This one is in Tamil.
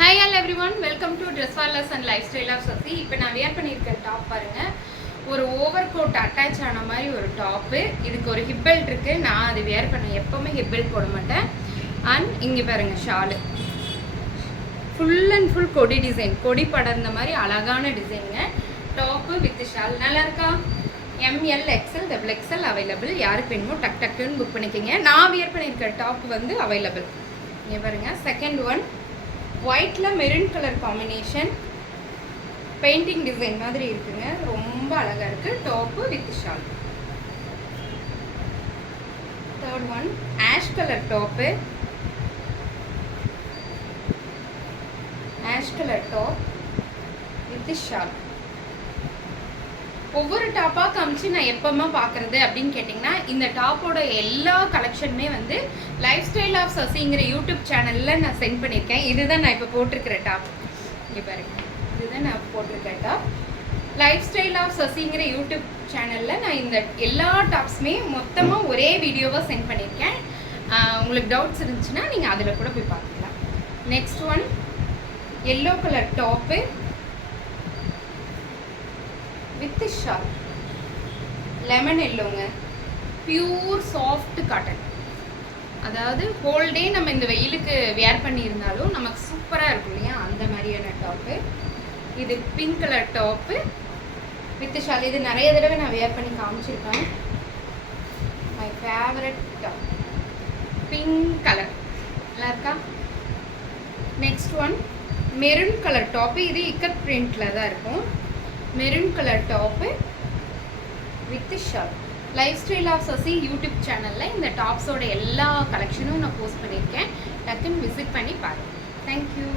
Hi all everyone, welcome to Dress Wallers and Lifestyle of Sasi. இப்போ நான் வியர் பண்ணியிருக்க டாப் பாருங்க. ஒரு ஓவர் கோட் அட்டாச் ஆன மாதிரி ஒரு டாப்பு. இதுக்கு ஒரு ஹிப் பெல்ட் இருக்கு. நான் அது வியர் பண்ண எப்பவுமே ஹிப் பெல்ட் போட மாட்டேன். அண்ட் இங்கே பாருங்க ஷாலு. ஃபுல் அண்ட் ஃபுல் கொடி டிசைன். கொடி படர்ந்த மாதிரி அழகான டிசைனுங்க. டாப்பு வித் ஷால் நல்லா இருக்கா? ML XL double XL available. யாருக்கு வேணுமோ டக் டக்குன்னு புக் பண்ணிக்கோங்க. நான் வியர் பண்ணியிருக்க டாப் வந்து அவைலபிள். இங்கே பாருங்க செகண்ட் ஒன் ஒயிட்ல maroon colour combination painting design மாதிரி இருக்குங்க. ரொம்ப அழகா இருக்கு. Top with shawl. Third one ash colour top. Ash colour top with shawl. ஒவ்வொரு டாப்பாக காமிச்சு நான் எப்போமா பார்க்குறது அப்படின்னு கேட்டிங்கன்னா, இந்த டாப்போட எல்லா கலெக்ஷனுமே வந்து லைஃப் ஸ்டைல் ஆஃப் சசிங்கிற யூடியூப் சேனலில் நான் சென்ட் பண்ணியிருக்கேன். இதுதான் நான் இப்போ போட்டிருக்கிற டாப். இங்கே பாருங்க, இதுதான் நான் போட்டிருக்க டாப். லைஃப் ஸ்டைல் ஆஃப் சசிங்கிற யூடியூப் சேனலில் நான் இந்த எல்லா டாப்ஸுமே மொத்தமாக ஒரே வீடியோவாக சென்ட் பண்ணியிருக்கேன். உங்களுக்கு டவுட்ஸ் இருந்துச்சுன்னா நீங்கள் அதில் கூட போய் பார்த்துக்கலாம். Next one yellow colour top with shawl. Lemon எல்லோங்க. Pure soft cotton. அதாவது ஹோல் டே நம்ம இந்த வெயிலுக்கு வியர் பண்ணியிருந்தாலும் நமக்கு சூப்பராக இருக்கும் இல்லையா, அந்த மாதிரியான டாப்பு. இது pink colour top with shawl. இது நிறைய தடவை நான் வியர் பண்ணி காமிச்சிருக்கேன். My favourite top pink colour. நல்லா இருக்கா? Next one maroon colour top. இது இக்கட் பிரிண்டில் தான் இருக்கும். Maroon colour top with shawl. Lifestyle of Sasi YouTube சேனலில் இந்த டாப்ஸோட எல்லா கலெக்ஷனும் நான் போஸ்ட் பண்ணியிருக்கேன். டக்குன்னு விசிட் பண்ணி பாருங்கள். தேங்க்யூ.